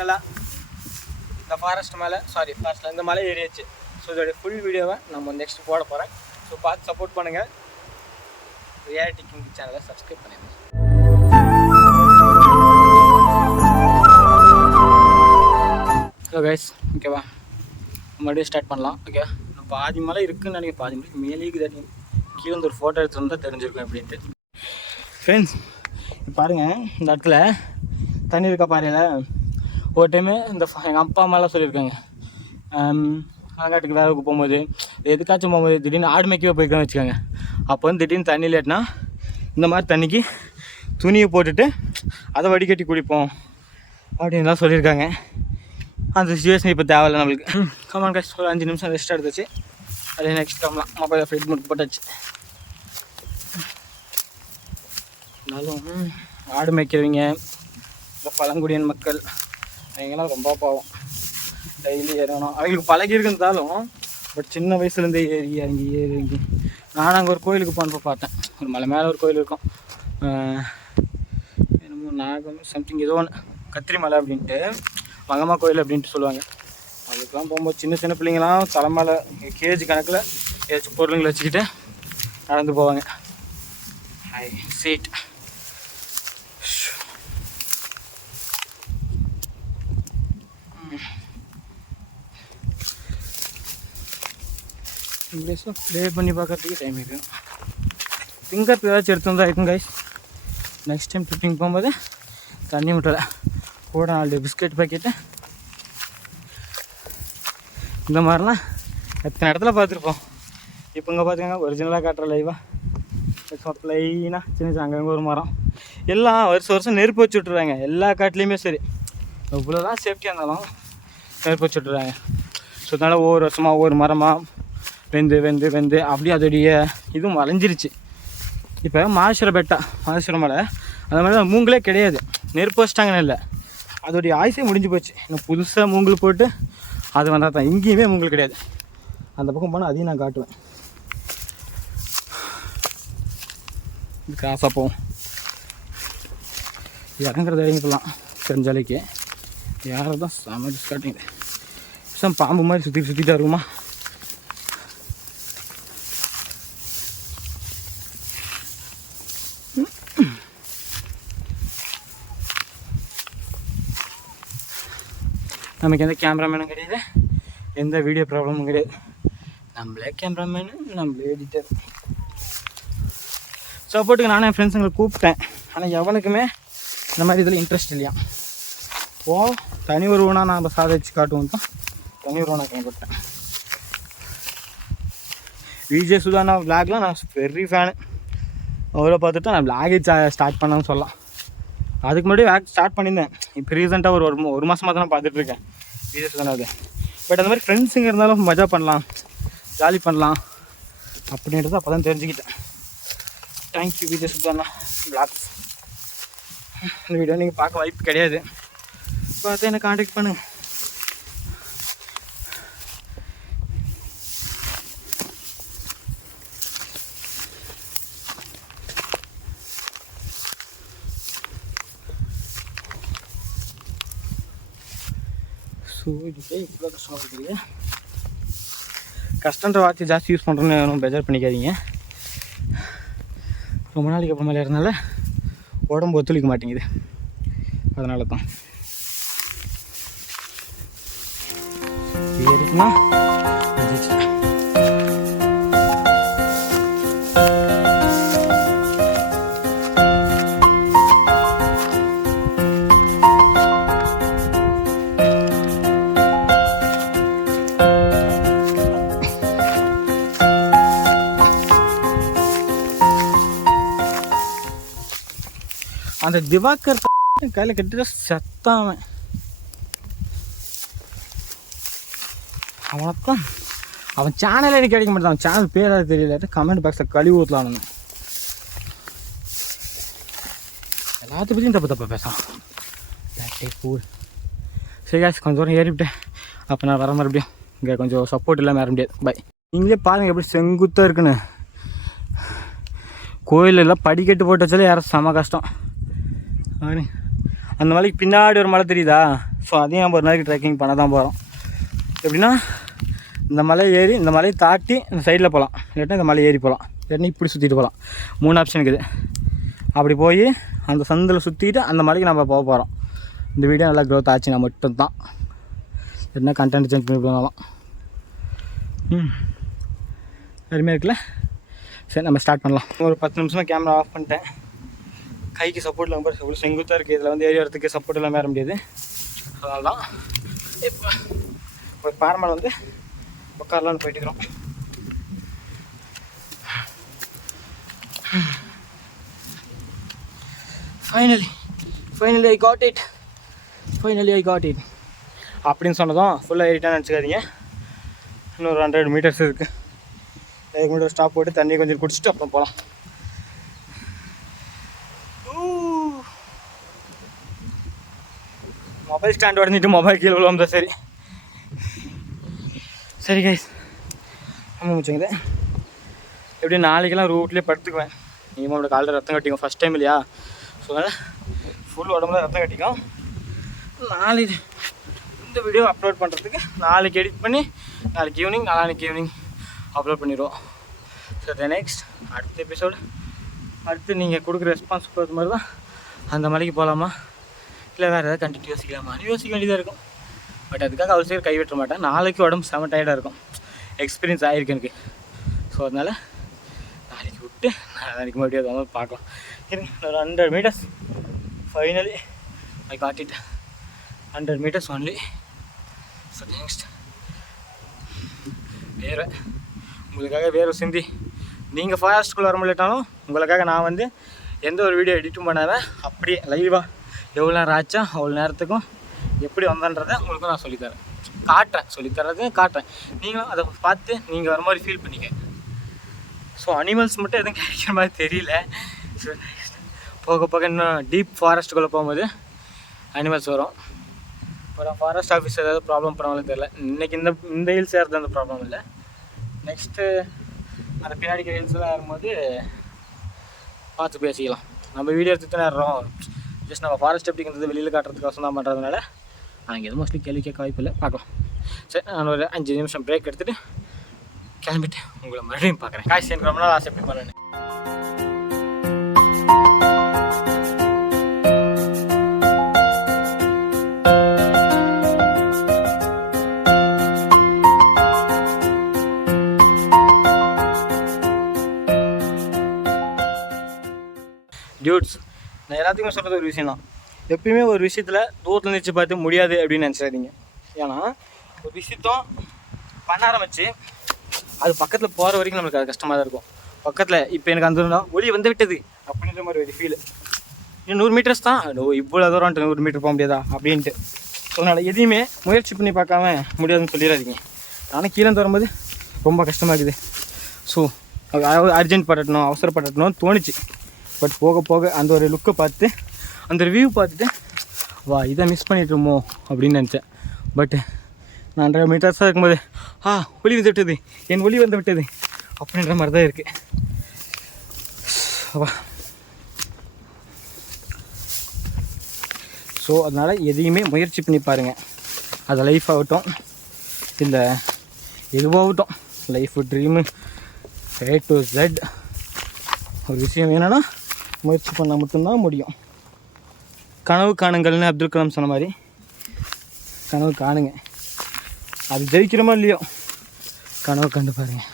ஃபைனலாக இந்த ஃபாரஸ்ட் ஃபாரஸ்ட்டில் இந்த மலை ஏறியாச்சு. ஸோ இதோடைய ஃபுல் வீடியோவை நம்ம நெக்ஸ்ட் போட போகிறேன். ஸோ பார்த்து சப்போர்ட் பண்ணுங்கள். ரியாலிட்டி கிங் சேனலை சப்ஸ்கிரைப் பண்ணிடுங்க. ஹலோ கைஸ், ஓகேவா, மறுபடியும் ஸ்டார்ட் பண்ணலாம். ஓகே, பாதி மலை இருக்குதுன்னு நினைக்கிறேன். பாதி மலை மேலேக்கு தண்ணி கீழே வந்து ஒரு ஃபோட்டோ எடுத்து வந்தால் தெரிஞ்சிருக்கும் எப்படின்ட்டு. ஃப்ரெண்ட்ஸ் பாருங்கள், இந்த இடத்துல தண்ணி இருக்கா பாருங்க. ஒரு டைமு இந்த எங்கள் அப்பா அம்மாலாம் சொல்லியிருக்காங்க, அங்காட்டுக்கு வேலைக்கு போகும்போது எதுக்காச்சும் போகும்போது திடீர்னு ஆடு மேய்க்கவே போய்க்கலாம்னு வச்சுக்கோங்க. அப்போ வந்து திடீர்னு தண்ணி இல்லைன்னா இந்த மாதிரி தண்ணிக்கு துணியை போட்டுட்டு அதை வடிகட்டி குடிப்போம் அப்படின்லாம் சொல்லியிருக்காங்க. அந்த சுச்சுவேஷன் இப்போ தேவையில்லை நம்மளுக்கு. கமான் கைஸ், ஒரு 5 நிமிஷம் ரெஸ்ட் எடுத்துச்சு. அதே நெக்ஸ்ட் கிளம்பலாம். மொபைல் ஃப்ளைட் மட்டும் போட்டாச்சு. இருந்தாலும் ஆடு மேய்க்கிறவங்க, இந்த பழங்குடியின் மக்கள், அவங்கெல்லாம் ரொம்ப பாவம். டெய்லி ஏறணும். அவங்களுக்கு பழகி இருந்தாலும் பட் சின்ன வயசுலேருந்தே ஏறி இறங்கி நானும் அங்கே ஒரு கோயிலுக்கு போனப்போ பார்த்தேன். ஒரு மலை மேலே ஒரு கோயில் இருக்கும், என்னமோ நாகம் சம்திங் ஏதோ ஒன்று, கத்திரி மலை அப்படின்ட்டு, மங்கம்மா கோயில் அப்படின்ட்டு சொல்லுவாங்க. அதுக்கெலாம் போகும்போது சின்ன சின்ன பிள்ளைங்களாம் தலைமலை கேஜி கணக்கில் ஏதாச்சும் பொருளுங்களை வச்சுக்கிட்டு நடந்து போவாங்க. High seat. இங்கிலீஷில் ப்ளே பண்ணி பார்க்கறதுக்கு டைம் இருக்கும். ஃபிங்கர் ஏதாச்சும் எடுத்து வந்தால் இருக்கும் கைஸ். நெக்ஸ்ட் டைம் ட்ரிப்பிங் போகும்போது தண்ணி முட்டலை கூட 4 பிஸ்கெட் பாக்கெட்டு இந்த மாதிரிலாம் எத்தனை இடத்துல பார்த்துருப்போம். இப்போ இங்கே பார்த்துக்கோங்க, ஒரிஜினலாக காட்டுற லைவாக ப்ளைனாக சின்ன அங்கங்கே ஒரு மரம் எல்லாம் வருஷம் நெருப்பு வச்சு விட்ருவாங்க. எல்லா காட்டுலேயுமே சரி, இவ்வளோதான் சேஃப்டியாக இருந்தாலும் நெருப்பு வச்சு விட்ருவாங்க. ஸோ அதனால் ஒவ்வொரு வருஷமாக ஒவ்வொரு மரமாக வெந்து அப்படியே அதோடைய இதுவும் வளைஞ்சிருச்சு. இப்போ மாதேஸ்வரம் மலை அந்த மாதிரி தான் மூங்களே கிடையாது. நெருப்பு வச்சிட்டாங்கன்னு இல்லை, அதோடைய ஆயுசே முடிஞ்சு போச்சு. இன்னும் புதுசாக மூங்கல் போட்டு அது வந்தால் தான். இங்கேயுமே மூங்கல் கிடையாது. அந்த பக்கம் போனால் அதையும் நான் காட்டுவேன். காசாக போவோம். இறங்குறது இறங்கிக்கலாம் தெரிஞ்சாலைக்கு. யாரும் தான் செம ஸ்டார்டிங் பாம்பு மாதிரி சுற்றிட்டு இருக்குமா. நமக்கு எந்த கேமராமேனும் கிடையாது, எந்த வீடியோ ப்ராப்ளமும் கிடையாது. நம்மளே கேமராமேனு, நம்மளே எடிட்டர். சப்போர்ட்டுக்கு நானே என் ஃப்ரெண்ட்ஸுங்களை கூப்பிட்டேன். ஆனால் எவனுக்குமே இந்த மாதிரி இதில் இன்ட்ரெஸ்ட் இல்லையா. தனி ஒருவனாக நான் சாதிச்சு காட்டுவோம் தான் தனி ஒருவனாக கேட்பட்டேன். விஜய் சுதானா விளாக்லாம் நான் வெரி ஃபேனு. அவரை பார்த்துட்டு நான் விளாகே ஸ்டார்ட் பண்ணேன்னு சொல்லலாம். அதுக்கு முன்னாடி வேக் ஸ்டார்ட் பண்ணியிருந்தேன். இப்போ ரீசெண்டாக ஒரு மாதமாக தான் நான் பார்த்துட்ருக்கேன் விஜய் சுதானாவது. பட் அந்த மாதிரி ஃப்ரெண்ட்ஸுங்க இருந்தாலும் மஜா பண்ணலாம், ஜாலி பண்ணலாம் அப்படின்றது அப்போ தான் தெரிஞ்சுக்கிட்டேன். Thank you Vijay Sudhana vlogs. இந்த வீடியோ நீங்கள் பார்க்க வாய்ப்பு கிடையாது, பார்த்து என்னை காண்டாக்ட் பண்ணுங்கள். ஸோ இதுக்கே இவ்வளோ கஷ்டமாக இருக்குது. கஷ்டன்ற வார்த்தை ஜாஸ்தி யூஸ் பண்ணுறோன்னு ஒன்றும் பெஜார் பண்ணிக்காதீங்க. ரொம்ப நாளைக்கு அப்புறம் மேலே இருந்தால உடம்பு ஒத்துழைக்க மாட்டேங்குது, அதனால தான். இருக்குன்னா அந்த திவாகர் கையில் கட்டிட்டு செத்தாவன். அவனைத்தான் அவன் சேனலே எனக்கு கிடைக்க மாட்டான். அவன் சேனல் பேராது தெரியல. கமெண்ட் பாக்ஸில் கழுவி ஊற்றலாம். எல்லாத்த பற்றியும் தப்பாக பேசான். கூல். சரி காசு கொஞ்சம் தூரம் ஏறிவிட்டேன். அப்போ நான் வர மறுபடியும் இங்கே கொஞ்சம் சப்போர்ட் இல்லாமல் ஏற முடியாது. பாய். நீங்களே பாருங்கள் எப்படி செங்குத்தாக இருக்குன்னு. கோயிலெல்லாம் படிக்கட்டு போட்டு வச்சாலே யாரும் செம கஷ்டம். அந்த மலைக்கு பின்னாடி ஒரு மலை தெரியுதா, ஸோ அதையும் நம்ம ஒரு நாளைக்கு ட்ரெக்கிங் பண்ண தான் போகிறோம். எப்படின்னா இந்த மலை ஏறி இந்த மலையை தாட்டி இந்த சைடில் போகலாம், இல்லாட்டா இந்த மலை ஏறி போகலாம், இல்லாட்டி இப்படி சுற்றிட்டு போகலாம். 3 ஆப்ஷன் இருக்குது. அப்படி போய் அந்த சந்தில் சுற்றிட்டு அந்த மலைக்கு நம்ம போக போகிறோம். இந்த வீடியோ நல்லா க்ரோத் ஆச்சுன்னா மட்டும்தான், என்ன கண்டென்ட் சேஞ்ச் பண்ணி போகலாம். அருமையாக இருக்குல்ல? சரி, நம்ம ஸ்டார்ட் பண்ணலாம். ஒரு 10 நிமிஷமாக கேமரா ஆஃப் பண்ணிட்டேன். கைக்கு சப்போர்ட் இல்லாமல் இவ்வளோ செங்குத்தாக இருக்குது. இதில் வந்து ஏறி வரத்துக்கு சப்போர்ட் இல்லாமல் ஏற முடியாது. அதனால தான் இப்போ ஒரு பாரமல் வந்து உட்காரலான்னு போயிட்டுக்கிறோம். ஃபைனலி ஐ காட் இட் அப்படின்னு சொன்னதும் ஃபுல்லாக ஏறிட்டான்னு நினச்சிக்காதீங்க. இன்னொரு 100 மீட்டர்ஸ் இருக்குது. 100 மீட்டர் ஸ்டாப் போட்டு தண்ணி கொஞ்சம் குடிச்சிட்டு அப்புறம் போகலாம். மொபைல் ஸ்டாண்ட் உடஞ்சிட்டு மொபைல் கீழே விழுவாம தான். சரி கைஸ், நம்ம முடிச்சுங்க. எப்படி நாளைக்கெல்லாம் ரூட்லேயே படுத்துக்குவேன். நீங்கள் நம்மளோட காலில் ரத்தம் கட்டிக்கும், ஃபஸ்ட் டைம் இல்லையா? ஸோ அதனால் ஃபுல் உடம்புல ரத்தம் கட்டிக்கும். நாளைக்கு இந்த வீடியோ அப்லோட் பண்ணுறதுக்கு நாளைக்கு எடிட் பண்ணி நாளைக்கு ஈவினிங் நாளைக்கு ஈவினிங் அப்லோட் பண்ணிடுவோம். ஸோ த நெக்ஸ்ட் அடுத்த எபிசோடு அடுத்து நீங்கள் கொடுக்குற ரெஸ்பான்ஸ் பொறுத்த மாதிரி தான் அந்த மலைக்கு போகலாமா இல்லை வேறு ஏதாவது கண்டினியூ யோசிக்க வேண்டியதாக இருக்கும். பட் அதுக்காக அவ்வளோ சீக்கிரம் கைவிட்ட மாட்டேன். நாளைக்கு உடம்பு செம டயர்டாக இருக்கும், எக்ஸ்பீரியன்ஸ் ஆகிருக்கு எனக்கு. ஸோ அதனால் நாளைக்கு விட்டு நாளைக்கு மறுபடியும் அது மாதிரி பார்க்கலாம். இருங்க, ஒரு 100 metres. Finally I got it. 100 metres only. So next வேறு உங்களுக்காக வேறு சிந்தி நீங்கள் ஃபாரஸ்ட்டுக்குள்ளே வர முடியட்டாலும் உங்களுக்காக நான் வந்து எந்த ஒரு வீடியோ எடிட்டும் பண்ணாமல் அப்படியே லைவாக எவ்வளோ நேரம் ஆச்சா அவ்வளோ நேரத்துக்கும் எப்படி வந்தன்றதை உங்களுக்கும் நான் சொல்லித்தரேன். நீங்களும் அதை பார்த்து நீங்கள் வர மாதிரி ஃபீல் பண்ணிக்க. ஸோ அனிமல்ஸ் மட்டும் எதுவும் கிடைக்கிற மாதிரி தெரியல. ஸோ போக இன்னும் டீப் ஃபாரஸ்ட்டுக்குள்ளே போகும்போது அனிமல்ஸ் வரும். அப்புறம் ஃபாரஸ்ட் ஆஃபீஸர் ஏதாவது ப்ராப்ளம் பண்ணாலும் தெரியல. இன்றைக்கி இந்த ஹில்ஸ் ஏறது அந்த ப்ராப்ளம் இல்லை. நெக்ஸ்ட்டு அந்த பின்னாடி ஹில்ஸ்லாம் ஏறும்போது பார்த்து பேசிக்கலாம். நம்ம வீடியோ எடுத்து தான் ஏறுறோம், ஜஸ்ட் நம்ம ஃபாரஸ்ட் எப்படிங்கிறது வெளியில் காட்டுறதுக்கோசம் தான் பண்ணுறதுனால நாங்கள் எதுவும் மோஸ்ட்லி கேள்வி கேட்க வாய்ப்பு இல்லை. பார்க்கலாம். சரி, நான் ஒரு 5 நிமிஷம் பிரேக் எடுத்துகிட்டு கிளம்பிட்டு உங்களை மறுபடியும் பார்க்குறேன். காய்ச்சி எனக்கு ரொம்ப நாள் ஆசை எப்படி பண்ணேன்னு. டியூட்ஸ், நான் எல்லாத்துக்குமே சொல்கிறது ஒரு விஷயம் தான். எப்பயுமே ஒரு விஷயத்தில் தூரத்தில் நினச்சி பார்த்து முடியாது அப்படின்னு நினச்சிடாதீங்க. ஏன்னா ஒரு விஷயத்தம் பண்ண ஆரம்பித்து அது பக்கத்தில் போகிற வரைக்கும் நம்மளுக்கு அது கஷ்டமாக தான் இருக்கும். பக்கத்தில் இப்போ எனக்கு அந்த ஒளி வந்து விட்டது அப்படின்ற மாதிரி ஒரு ஃபீல். இன்னும் 100 மீட்டர்ஸ் தான், இவ்வளோ தூரம் 100 மீட்டர் போக முடியாதா அப்படின்ட்டு. ஸோ அதனால் எதையுமே முயற்சி பண்ணி பார்க்காம முடியாதுன்னு சொல்லிடாதீங்க. ஆனால் கீழே வரும்போது ரொம்ப கஷ்டமாக இருக்குது. ஸோ அர்ஜென்ட் படட்டணும் அவசரப்படட்டணும்னு தோணுச்சு. பட் போக அந்த ஒரு லுக்கை பார்த்து அந்த ரிவ்யூ பார்த்துட்டு வா இதை மிஸ் பண்ணிட்டுருமோ அப்படின்னு நினச்சேன். பட் நான் 100 மீட்டர்ஸாக இருக்கும்போது ஒளி வந்து விட்டது, என் ஒளி வந்து விட்டது அப்படின்ற மாதிரி தான் இருக்குது. வா ஸோ அதனால் எதையுமே முயற்சி பண்ணி பாருங்கள். அது லைஃப் ஆகட்டும் இல்லை எதுவாகட்டும், life dream A to Z ஒரு விஷயம் என்னென்னா முயற்சி பண்ணால் மட்டும்தான் முடியும். கனவு காணுங்கள்னு அப்துல் கலாம் சொன்ன மாதிரி கனவு காணுங்க. அது ஜெயிக்கிறோமோ இல்லையோ கனவு கண்டு பாருங்கள்.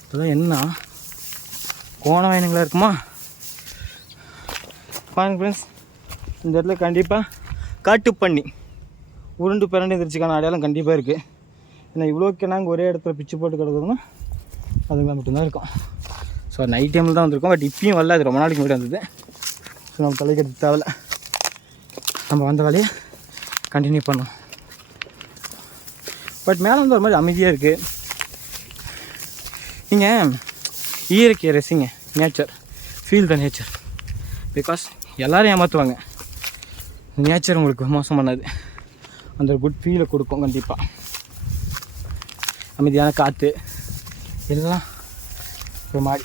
இப்போதான் என்ன கோண வயனுங்களா இருக்குமா பாருங்க ஃப்ரெண்ட்ஸ். இந்த இடத்துல கண்டிப்பாக காட்டு பண்ணி உருண்டு பிறண்டு எந்திரிச்சிக்கான அடையாளம் கண்டிப்பாக இருக்குது. ஏன்னா இவ்வளோக்கு நாங்கள் ஒரே இடத்துல பிச்சு போட்டு கிடக்குதுன்னா அதுங்க மட்டும்தான் இருக்கும். ஸோ நைட் டைமில் தான் வந்திருக்கோம். பட் இப்பயும் வரல, அது ரொம்ப நாளைக்கு முன்னாடி வந்தது. ஸோ நம்ம தலைக்கு எடுத்து தேவையில்ல, நம்ம வந்த வேலையை கண்டினியூ பண்ணோம். பட் மேலே வந்து ஒரு மாதிரி அமைதியாக இருக்குது. நீங்கள் இயற்கையை ரசிங்க, nature, feel the nature. Because எல்லோரும் ஏமாற்றுவாங்க, நேச்சர் உங்களுக்கு மோசம் பண்ணாது. அந்த ஒரு குட் ஃபீலை கொடுக்கும் கண்டிப்பாக. அமைதியான காற்று எல்லாம் ஒரு மாதிரி.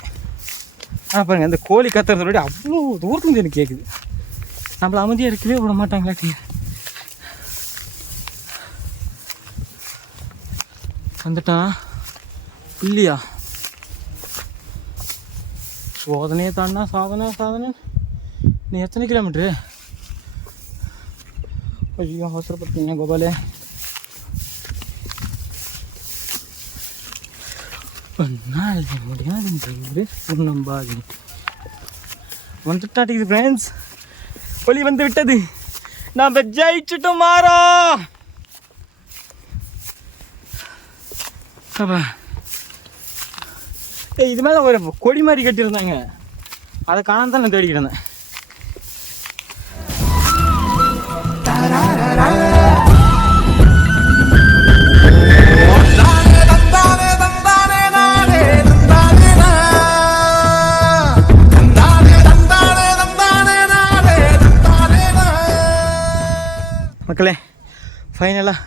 ஆனால் பாருங்கள், அந்த கோழி கத்துறத விட அவ்வளோ தூரத்துலேருந்து எனக்கு கேட்குது. நம்மள அமைதியாக இருக்கவே விட மாட்டாங்களா? வந்துட்டான் இல்லையா? சோதனையை தாண்டா சாதனை. நீ எத்தனை கிலோமீட்ரு? ஐயோ அவசரப்பட்டீங்க கோபாலே. முடியாது நம்பாது. வந்துட்டாட்டிக்குது ஃப்ரெண்ட்ஸ், ஒளி வந்து விட்டது. நாம் ஜெயிச்சுட்டோம் மாறா. இது மேலே ஒரு கொடி மாதிரி கட்டியிருந்தாங்க, அதை காணாம தான் நான் தேடிக்கிட்டு இருந்தேன். மக்களே ஃபைனலாக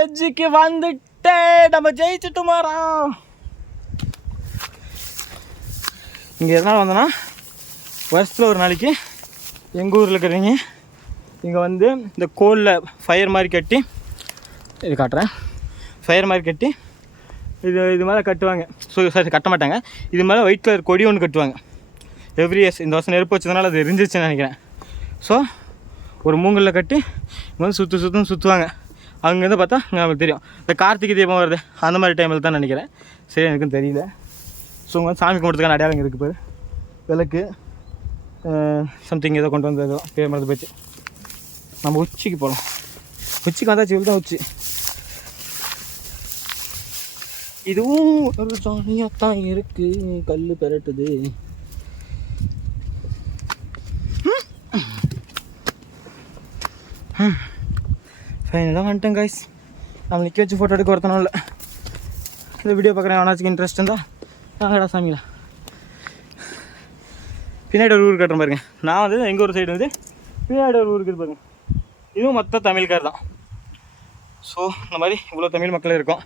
எட்ஜுக்கு வந்துட்டே, நம்ம ஜெயிச்சுட்டு மாறோம். இங்கே எதனால் வந்தோன்னா, வருஷத்தில் ஒரு நாளைக்கு எங்கள் ஊரில் இருக்கிறவங்க இங்கே வந்து இந்த கோலில் ஃபயர் மாதிரி கட்டி, இது காட்டுறேன், ஃபயர் மாதிரி கட்டி இது மேலே கட்டுவாங்க. சாரி கட்ட மாட்டாங்க, இது மேலே ஒயிட் கலர் கொடி ஒன்று கட்டுவாங்க எவ்ரி இயர்ஸ். இந்த வருஷம் நெருப்பு வச்சதுனால அது எரிஞ்சிச்சுன்னு நினைக்கிறேன். ஸோ ஒரு மூங்கலில் கட்டி வந்து சுற்றுவாங்க. அங்கேருந்து பார்த்தா நமக்கு தெரியும். இந்த கார்த்திகை தீபம் வருது அந்த மாதிரி டைமில் தான் நினைக்கிறேன், சரி எனக்கும் தெரியல. ஸோ இங்கே வந்து சாமி கும்பிட்றதுக்கான அடையாளம் இருக்குது. பேர் விளக்கு சம்திங் ஏதோ கொண்டு வந்து ஏதோ பேர் மறந்து போச்சு. நம்ம உச்சிக்கு போகலாம். உச்சிக்கு வந்தாச்சு, தான் உச்சி. இதுவும் ஒரு சாணியாக தான் இருக்குது, கல் பெரட்டுது. ஃபைனலாக வந்துட்டேன் கைஸ். நம்ம நிற்க வச்சு ஃபோட்டோ எடுக்க ஒருத்தனும் இல்லை. இந்த வீடியோ பார்க்குறேன், அவனாச்சுக்கு இன்ட்ரெஸ்ட் இருந்தால் நாங்கடா சாமிங்களா. பின்னாடி ஒரு ஊர் கட்டுற பாருங்க. நான் வந்து எங்கள் ஊர் சைடு வந்து பின்னாடி ஒரு ஊருக்கு பாருங்க. இதுவும் மொத்த தமிழ்கார் தான். ஸோ இந்த மாதிரி இவ்வளோ தமிழ் மக்கள் இருக்கோம்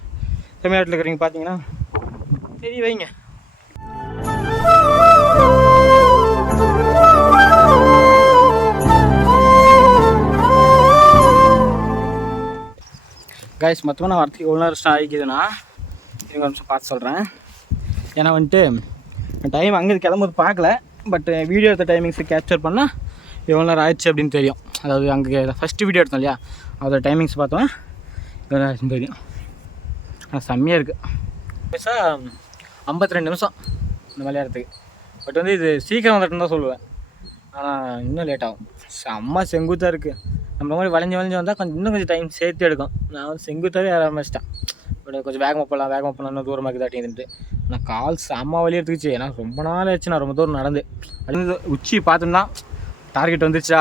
தமிழ்நாட்டில் இருக்கிறவங்க. பார்த்தீங்கன்னா சரி வைங்க. கைஸ் மொத்தமாக நான் வரத்துக்கு எவ்வளோ நேரம் ஸ்டார்ட் ஆகிக்குதுன்னா, எனக்கு ஒரு நிமிஷம் பார்த்து சொல்கிறேன். ஏன்னா வந்துட்டு டைம் அங்கேருந்து கிளம்புறது பார்க்கல, பட் வீடியோ எடுத்த டைமிங்ஸை கேப்சர் பண்ணால் எவ்வளோ நேரம் ஆயிடுச்சு அப்படின்னு தெரியும். அதாவது அங்கே ஃபஸ்ட்டு வீடியோ எடுத்தோம் இல்லையா, அதோட டைமிங்ஸ் பார்த்தோன்னா எவ்வளோ ஆயிடுச்சுன்னு தெரியும். ஆனால் செம்மையாக இருக்குது. பெருசாக 52 நிமிஷம் இந்த விளையாடுறதுக்கு. பட் வந்து இது சீக்கிரம் வந்துட்டுன்னு தான் சொல்லுவேன், ஆனால் இன்னும் லேட் ஆகும். செம்ம செங்குத்தாக இருக்குது. நம்ம மாதிரி வளைஞ்சி வந்தால் இன்னும் கொஞ்சம் டைம் சேர்த்து எடுக்கும். நான் வந்து செங்குத்தாகவே ஆரம்பிச்சிட்டேன். பட் கொஞ்சம் வேகமாக போகலாம் இன்னும் தூரமாக தாட்டிட்டு. நான் கால் செம்ம வலி எடுத்துக்கிச்சு. ஏன்னா ரொம்ப நாள் ஆச்சு நான் ரொம்ப தூரம் நடந்து. அது உச்சி பார்த்துன்னா டார்கெட் வந்துருச்சா.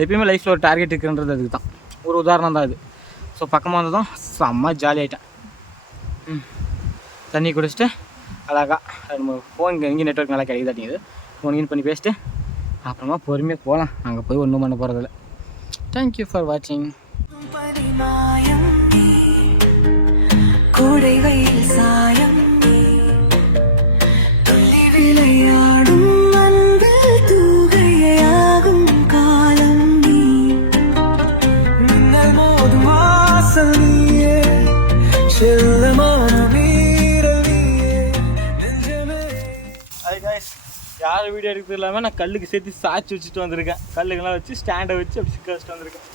எப்பயுமே லைஃப்பில் ஒரு டார்கெட் இருக்குன்றது அதுக்கு தான் ஒரு உதாரணம் தான் இது. ஸோ பக்கமாக வந்ததும் செம்ம ஜாலி ஆகிட்டேன். தண்ணி குடிச்சிட்டு அழகாக நம்ம ஃபோன் எங்கேயும் நெட்ஒர்க் நல்லா கிடைக்குதாட்டிங்குது, ஃபோன் இன் பண்ணி பேசிட்டு அப்புறமா பொறுமையாக போகலாம். அங்கே போய் ஒன்றும் பண்ண போகிறதில்ல. தேங்க்யூ ஃபார் வாட்சிங். யார் வீடியோ எடுக்கிறது இல்லாமல் நான் கல்லுக்கு சேர்த்து சாய்ச்சி வச்சுட்டு வந்திருக்கேன். கல்லுக்கெல்லாம் வச்சு ஸ்டாண்டை வச்சு அப்படி சிக்க வச்சுட்டு வந்திருக்கேன்.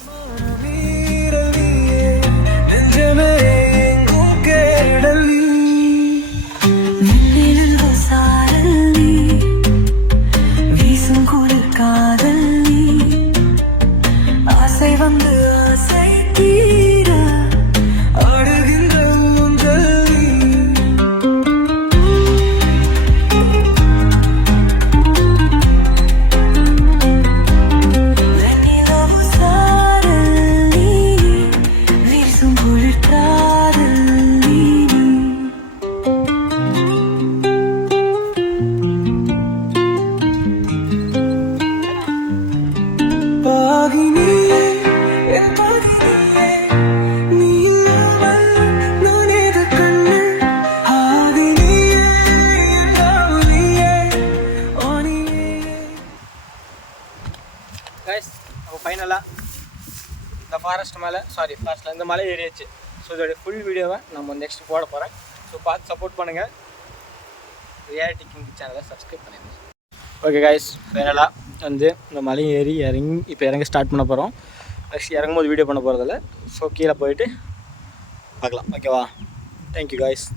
கைஸ் நம்ம ஃபைனலாக இந்த ஃபாரஸ்ட்டில் இந்த மலை ஏறியாச்சு. ஸோ இதோடைய ஃபுல் வீடியோவை நம்ம நெக்ஸ்ட் போட போகிறேன். ஸோ பார்த்து சப்போர்ட் பண்ணுங்கள். ரியாலிட்டி கிங் சேனலை சப்ஸ்கிரைப் பண்ணிடுங்க. ஓகே கைஸ், ஃபைனலாக வந்து இந்த மலையை ஏறி இப்போ இறங்க ஸ்டார்ட் பண்ண போகிறோம். நெக்ஸ்ட் இறங்கும்போது வீடியோ பண்ண போகிறதில்ல. ஸோ கீழே போயிட்டு பார்க்கலாம். ஓகேவா? Thank you guys.